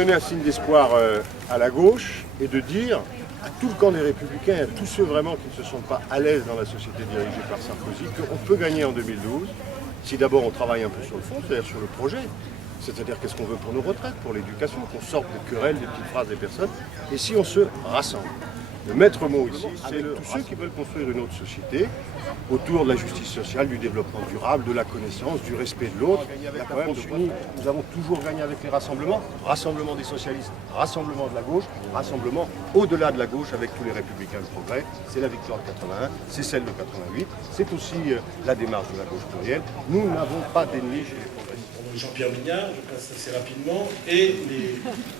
donner un signe d'espoir à la gauche et de dire à tout le camp des Républicains et à tous ceux vraiment qui ne se sentent pas à l'aise dans la société dirigée par Sarkozy qu'on peut gagner en 2012 si d'abord on travaille un peu sur le fond, c'est-à-dire sur le projet. C'est-à-dire qu'est-ce qu'on veut pour nos retraites, pour l'éducation, qu'on sorte des querelles, des petites phrases des personnes, et si on se rassemble. Le maître mot ici, c'est tous ceux qui veulent construire une autre société autour de la justice sociale, du développement durable, de la connaissance, du respect de l'autre. Nous avons toujours gagné avec les rassemblements. Rassemblement des socialistes, rassemblement de la gauche, rassemblement au-delà de la gauche avec tous les républicains de progrès. C'est la victoire de 81, c'est celle de 88, c'est aussi la démarche de la gauche plurielle. Nous n'avons pas d'ennemis chez les progressistes. Jean-Pierre Mignard, je passe assez rapidement, et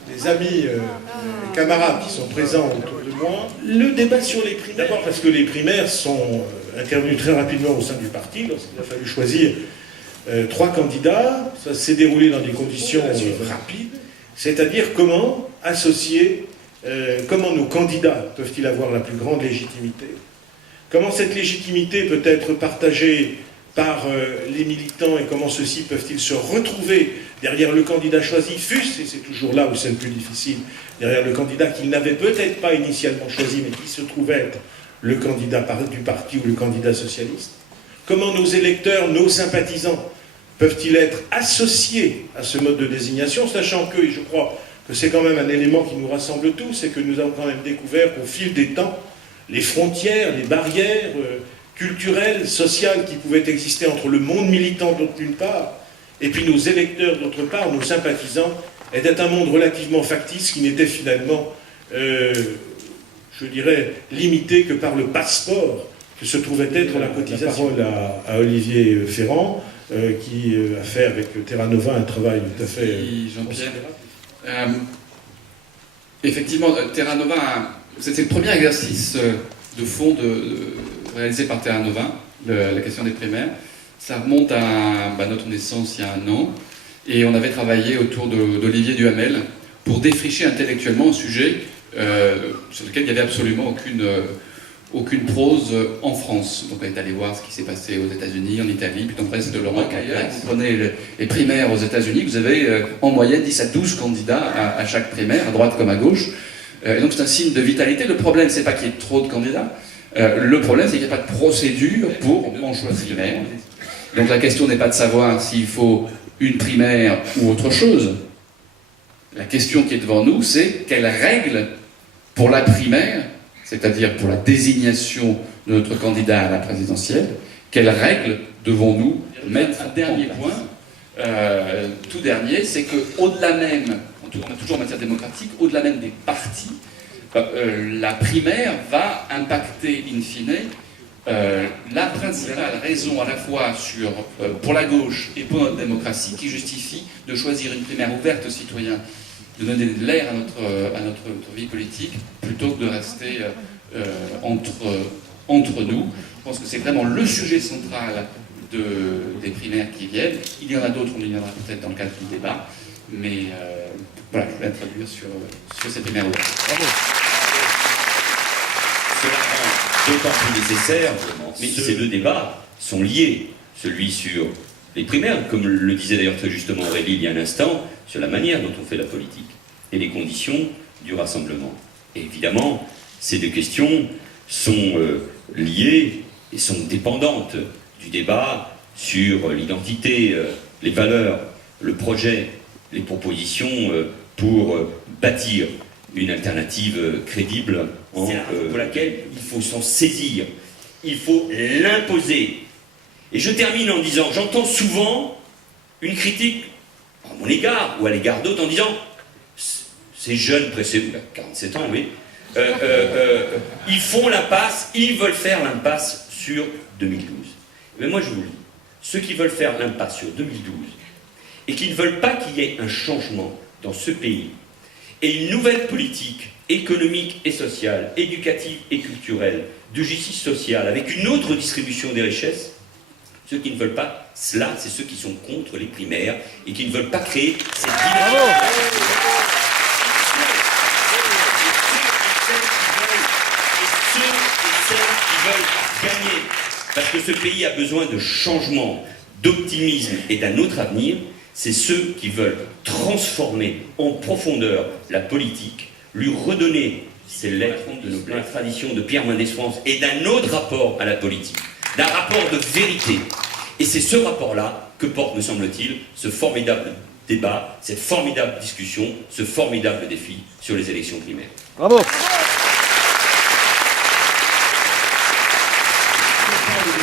les amis, les camarades qui sont présents autour de moi. Le débat sur les primaires, d'abord parce que les primaires sont intervenues très rapidement au sein du parti, lorsqu'il a fallu choisir 3 candidats. Ça s'est déroulé dans des conditions rapides, c'est-à-dire comment associer, comment nos candidats peuvent-ils avoir la plus grande légitimité, comment cette légitimité peut être partagée par les militants et comment ceux-ci peuvent-ils se retrouver derrière le candidat choisi, fût-ce, et c'est toujours là où c'est le plus difficile, derrière le candidat qu'ils n'avaient peut-être pas initialement choisi, mais qui se trouve être le candidat du parti ou le candidat socialiste. Comment nos électeurs, nos sympathisants, peuvent-ils être associés à ce mode de désignation, sachant que, et je crois que c'est quand même un élément qui nous rassemble tous, c'est que nous avons quand même découvert qu'au fil des temps, les frontières, les barrières culturelles, sociales qui pouvaient exister entre le monde militant d'une part, et puis nos électeurs d'autre part, nos sympathisants, étaient un monde relativement factice qui n'était finalement, je dirais, limité que par le passeport que se trouvait être la cotisation. La parole à Olivier Ferrand, qui a fait avec Terra Nova un travail tout à fait... Jean-Pierre. Effectivement, Terra Nova, c'était le premier exercice de fond réalisé par Terra Nova, la question des primaires. Ça remonte à notre naissance il y a 1 an, et on avait travaillé autour d'Olivier Duhamel pour défricher intellectuellement un sujet sur lequel il n'y avait absolument aucune prose en France. Donc on est allé voir ce qui s'est passé aux États-Unis, en Italie, puis dans le reste de l'Europe. Vous prenez les primaires aux États-Unis, vous avez en moyenne 10 à 12 candidats à chaque primaire, à droite comme à gauche. Et donc c'est un signe de vitalité. Le problème, c'est pas qu'il y ait trop de candidats. Le problème, c'est qu'il n'y a pas de procédure pour en choisir. Donc la question n'est pas de savoir s'il faut une primaire ou autre chose. La question qui est devant nous, c'est quelles règles pour la primaire, c'est-à-dire pour la désignation de notre candidat à la présidentielle, quelles règles devons-nous mettre en dernier point, tout dernier, c'est qu'au-delà même, toujours en matière démocratique, au-delà même des partis, la primaire va impacter in fine la principale raison à la fois pour la gauche et pour notre démocratie qui justifie de choisir une primaire ouverte aux citoyens, de donner de l'air à notre vie politique plutôt que de rester entre nous. Je pense que c'est vraiment le sujet central des primaires qui viennent. Il y en a d'autres, on y viendra peut-être dans le cadre du débat, mais voilà, je voulais introduire sur ces primaires ouvertes. Bravo. Cela rend d'autant plus nécessaire, mais ces 2 débats sont liés. Celui sur les primaires, comme le disait d'ailleurs très justement Aurélie il y a un instant, sur la manière dont on fait la politique et les conditions du rassemblement. Et évidemment, ces 2 questions sont liées et sont dépendantes du débat sur l'identité, les valeurs, le projet, les propositions pour bâtir une alternative crédible pour laquelle il faut s'en saisir, il faut l'imposer. Et je termine en disant, j'entends souvent une critique à mon égard ou à l'égard d'autres en disant ces jeunes pressés, 47 ans, oui, ils font l'impasse, ils veulent faire l'impasse sur 2012. Mais moi je vous le dis, ceux qui veulent faire l'impasse sur 2012 et qui ne veulent pas qu'il y ait un changement dans ce pays et une nouvelle politique économique et sociale, éducative et culturelle, de justice sociale, avec une autre distribution des richesses, ceux qui ne veulent pas cela, c'est ceux qui sont contre les primaires et qui ne veulent pas créer cette diversité. Qui veulent gagner, parce que ce pays a besoin de changement, d'optimisme et d'un autre avenir, c'est ceux qui veulent transformer en profondeur la politique, lui redonner ses lettres de noblesse, la tradition de Pierre Mendès France et d'un autre rapport à la politique, d'un rapport de vérité. Et c'est ce rapport-là que porte, me semble-t-il, ce formidable débat, cette formidable discussion, ce formidable défi sur les élections primaires. Bravo.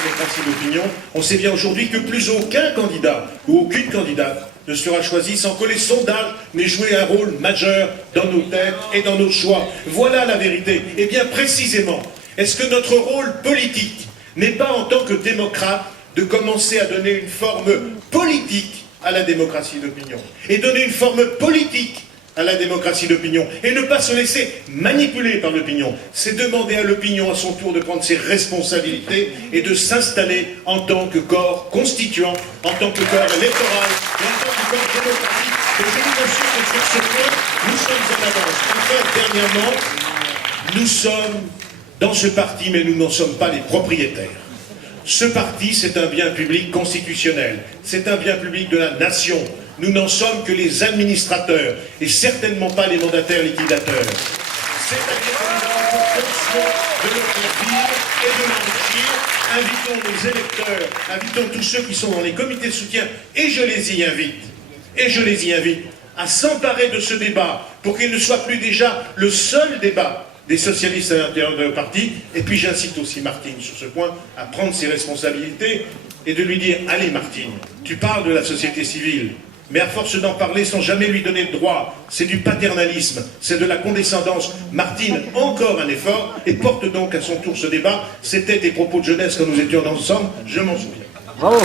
Démocratie d'opinion, on sait bien aujourd'hui que plus aucun candidat ou aucune candidate ne sera choisi sans que les sondages n'aient joué un rôle majeur dans nos têtes et dans nos choix. Voilà la vérité. Et bien précisément, est-ce que notre rôle politique n'est pas en tant que démocrate de commencer à donner une forme politique à la démocratie d'opinion et donner une forme politique à la démocratie d'opinion et ne pas se laisser manipuler par l'opinion. C'est demander à l'opinion à son tour de prendre ses responsabilités et de s'installer en tant que corps constituant, en tant que corps électoral et en tant que corps démocratique. Et je vous assure que sur ce point, nous sommes en avance. Enfin, dernièrement, nous sommes dans ce parti, mais nous n'en sommes pas les propriétaires. Ce parti, c'est un bien public constitutionnel. C'est un bien public de la nation. Nous n'en sommes que les administrateurs et certainement pas les mandataires liquidateurs. C'est-à-dire que nous avons pour fonction de le conduire et de l'enrichir. Invitons nos électeurs, invitons tous ceux qui sont dans les comités de soutien, et je les y invite, à s'emparer de ce débat pour qu'il ne soit plus déjà le seul débat des socialistes à l'intérieur de leur parti. Et puis j'incite aussi Martine sur ce point à prendre ses responsabilités et de lui dire « Allez Martine, tu parles de la société civile, mais à force d'en parler sans jamais lui donner de droit, c'est du paternalisme, c'est de la condescendance. Martine, encore un effort, et porte donc à son tour ce débat. C'était tes propos de jeunesse quand nous étions ensemble, je m'en souviens. » Bravo.